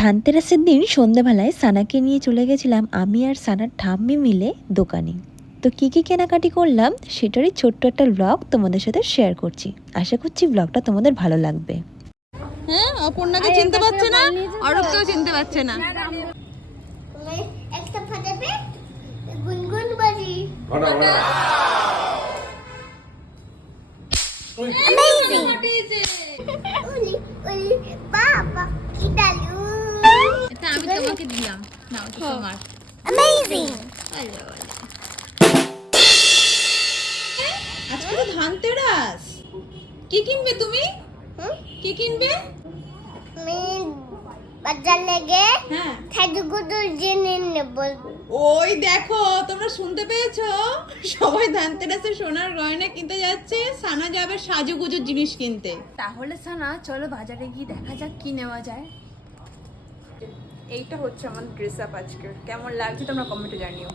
ধানতেরাসের দিন সন্ধ্যাবেলায় সানাকে নিয়ে চলে গেছিলাম আমি আর সানার ঠাম্মি মিলে দোকানে। তো কী কী কেনাকাটি করলাম সেটারই ছোট্ট একটা ব্লগ তোমাদের সাথে শেয়ার করছি। আশা করছি ব্লগটা তোমাদের ভালো লাগবে। হ্যাঁ, অপর্ণাকে চিনতে পারছে না, অরূপকেও চিনতে পারছে না। একটা ফাটাবে গুনগুন বাজি amazing ওলি ওলি বাবা কি দারুন এটা আমি তোমাকে দিলাম, নাও এটা তোমার। amazing আজকে তো ধানতেরাস, কি কিনবে তুমি? কি কিনবে? আমি বাজার লেগে হ্যাঁ, সাজুগুজু জেনে নেব। ওই দেখো তোমরা শুনতে পেয়েছো, সবাই ধানতেরাসে সোনার গয়না কিনতে যাচ্ছে, সানা যাবে সাজুগুজুর জিনিস কিনতে। তাহলে সানা চলো বাজারে গিয়ে দেখা যাক কি নেওয়া যায়। এইটা হচ্ছে আমার ড্রেস আপ আজকে, কেমন লাগছে তোমরা কমেন্টে জানিও।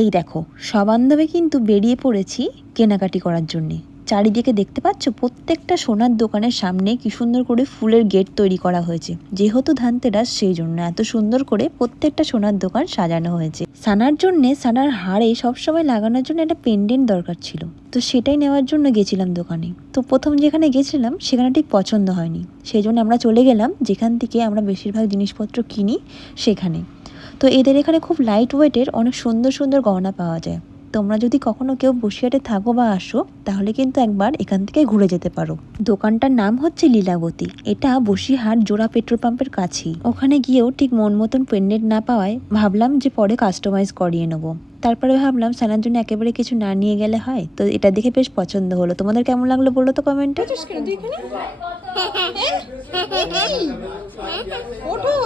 এই দেখো সব বান্ধবী কিন্তু বেরিয়ে পড়েছি কেনাকাটি করার জন্যে। চারিদিকে দেখতে পাচ্ছ প্রত্যেকটা সোনার দোকানের সামনে কি সুন্দর করে ফুলের গেট তৈরি করা হয়েছে। যেহেতু ধানতেরাস সেই জন্য এত সুন্দর করে প্রত্যেকটা সোনার দোকান সাজানো হয়েছে। সানার জন্যে, সানার হাড়ে সবসময় লাগানোর জন্য একটা পেন্ডেন্ট দরকার ছিল, তো সেটাই নেওয়ার জন্য গেছিলাম দোকানে। তো প্রথম যেখানে গেছিলাম সেখানে ঠিক পছন্দ হয়নি, সেই জন্য আমরা চলে গেলাম যেখান থেকে আমরা বেশিরভাগ জিনিসপত্র কিনি সেখানে। তো এদের এখানে খুব লাইট ওয়েটের অনেক সুন্দর সুন্দর গহনা পাওয়া যায়। তোমরা যদি কখনো কেউ বসিরহাটে থাকো বা আসো তাহলে কিন্তু একবার এখান থেকে ঘুরে যেতে পারো। দোকানটার নাম হচ্ছে লীলাবতী। এটা বসিরহাট জোড়া পেট্রোল পাম্পের কাছেই। ওখানে গিয়েও ঠিক মন মতন পেন্ডেন্ট না পাওয়ায় ভাবলাম যে পরে কাস্টমাইজ করিয়ে নেবো। তারপরে ভাবলাম সানার জন্য একেবারে কিছু না নিয়ে গেলে হয়, তো এটা দেখে বেশ পছন্দ হলো। তোমাদের কেমন লাগলো বলো তো কমেন্টে। ওঠো,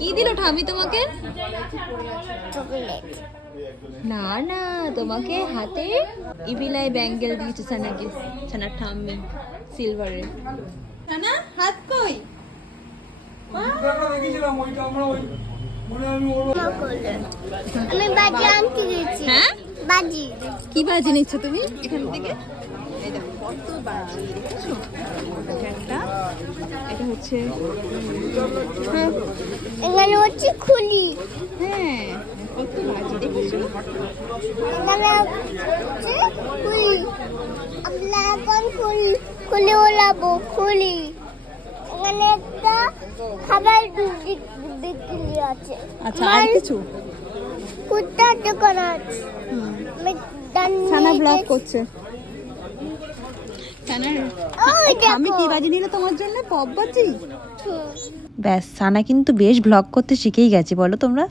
কি দিল ঠামি তোমাকে? চকলেট না না, তোমাকে হাতে ইভিলাই ব্যাঙ্গেল দিয়েছে সানাকে, সানার ঠাম্মি সিলভারের। সানা হাত কই? আমি বাজি আনতে গেছি। হ্যাঁ, বাজি কি বাজি নিচ্ছ তুমি এখান থেকে? এই দেখো কত বাজি, দেখেছো? একটা, এটা হচ্ছে হ্যাঁ এখানে হচ্ছে খুলি, হ্যাঁ কত বাজি দেখেছো? এখানে হচ্ছে খুলি। আমরা এখন খুলি ওলাবো খুলি। এখানে একটা খাবার বিক্রি আছে। আচ্ছা, আর কিছু? কুত্তার দোকান আছে। সানা ব্লগ করছে। আমি কি বাজি নিল তোমার জন্য? পপ বাজি। ব্যাস, সানা কিন্তু বেশ ব্লগ করতে শিখেই গেছে বলো তোমরা।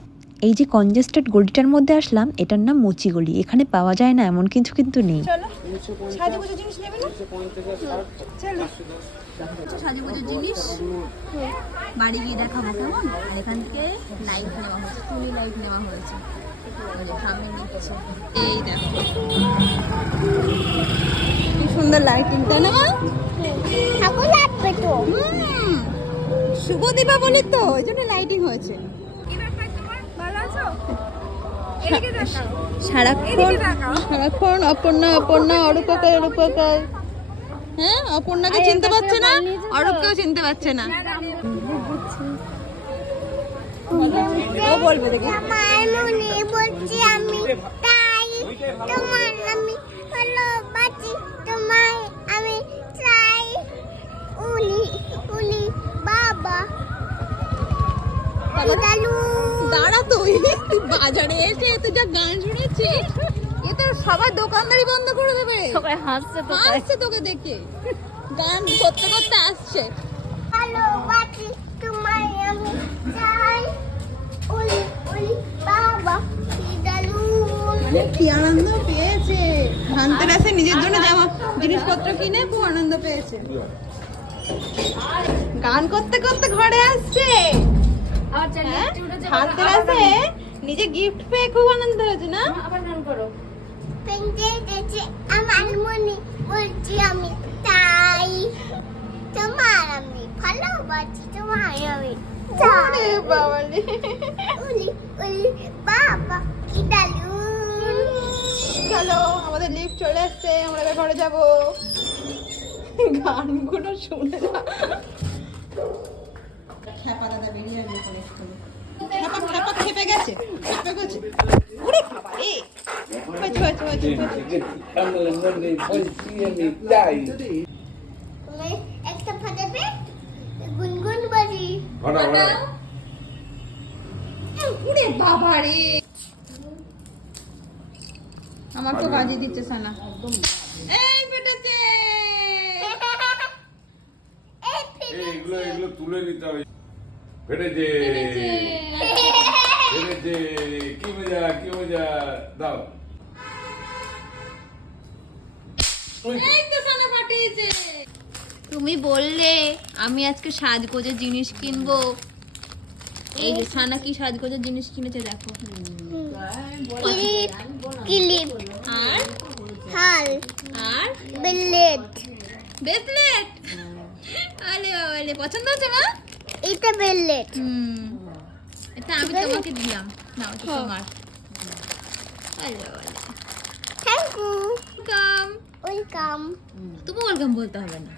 এই যে কনজেস্টেড গলিটার মধ্যে আসলাম, এটার নাম মুচি গলি। এখানে পাওয়া যায় না এমন কিছু কিন্তু নেই। চলো, সাজুগুজু জিনিস নেবে না? চলো, সাজুগুজু জিনিস বাড়ি গিয়ে দেখাবো কেমন। আর এখান থেকে লাইট নেওয়া হয়েছে, টুনি লাইট নেওয়া হয়েছে, ওই যে সামনে নিচ্ছে। এই দেখো কি সুন্দর লাইটিং, তাই না মা? ঠাকুর লাগবে তো। শুভ দীপাবলি তো, ওই জন্য লাইটিং হয়েছে। সারাক্ষণ অপর্ণা অরূপকার। হ্যাঁ, অপর্ণাকে চিনতে পারছে না, অরূপকেও চিনতে পারছে না। ও বলবে দেখি। আমার মনে বলছি আমি তাই তোমার আমি ভালোবাসি, তোমায় আমি চাই। উলি উলি বাবা দাঁড়া, তুই বাজারে এসে তুই যা গান শুনেছিস, এ তো সবাই দোকানদারি বন্ধ করে দেবে। সবাই হাসছে তো, আসছে তোকে দেখে, গান করতে করতে আসছে। ভালোবাসি তোমায় আমি চাই। উলি উলি বাবা কি দারুন। মানে কি আনন্দ পেয়েছে ধানতেরাসে, নিজের জন্য জামা জিনিসপত্র কিনে খুব আনন্দ পেয়েছে। গান করতে করতে ঘরে আসছে। হ্যাঁ, ধানতেরাসে নিজে গিফট পেয়ে খুব আনন্দ হয়েছে না? আবার গান করো। পেন্টে গেছে আমার মনে বলছি আমি তাই তোমার আমি ভালোবাসি, তোমায় আমি চাই। বাবা রে, উলি উলি বাবা কি দারুন। চলো আমাদের লিফট চলে আসছে, আমরা এবার ঘরে যাবো। গানগুলো শুনে না খেপে গেছে ওরে বাবা রে তুমি একটা ফাটাবে গুনগুন বাড়ি ওরে বাবা রে আমার তো বাজি দিচ্ছে সানা এই ফেটেছে এগুলো তুলে নিতে হবে ফেটেছে ফেটেছে কি মজা দাও এই তো সানা ফাটিয়েছে তুমি বললে আমি আজকে সাজগোজের জিনিস কিনবো এই যে সানা কি সাজগোজের জিনিস কিনেছে দেখো ক্লিপ আর হাল আর ব্লেড ব্রেসলেট আরে বাবা রে পছন্দ হচ্ছে মা এটা ব্লেড এটা আমি তোমাকে দিলাম নাও এটা তোমার আরে বাবা রে থ্যাংক ইউ কাম ওয়েলকাম তুমি ওয়েলকাম বলতে হবে না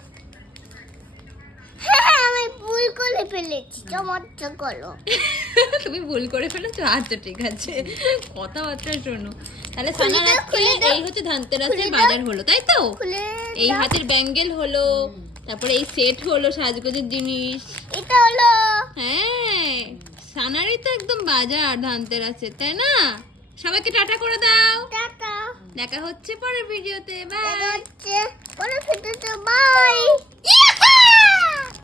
আমি ভুল করে ফেলেছি চমৎকার করো তুমি ভুল করে ফেলেছো আচ্ছা ঠিক আছে কথাবার্তা শোনো তাহলে সানার আজকে খুলে দাও। এই হচ্ছে ধানতেরাসের খুলে দাও। বাজার হলো তাই তো খুলে এই দাও। হাতের ব্যাঙ্গেল হলো তারপরে এই সেট হলো সাজগোজের জিনিস এটা হলো হ্যাঁ সানারই তো একদম বাজার ধানতেরাসের তাই না সবাইকে টাটা করে দাও টাটা দেখা হচ্ছে পরের ভিডিওতে বাই দেখা হচ্ছে পরে ফিরে বাই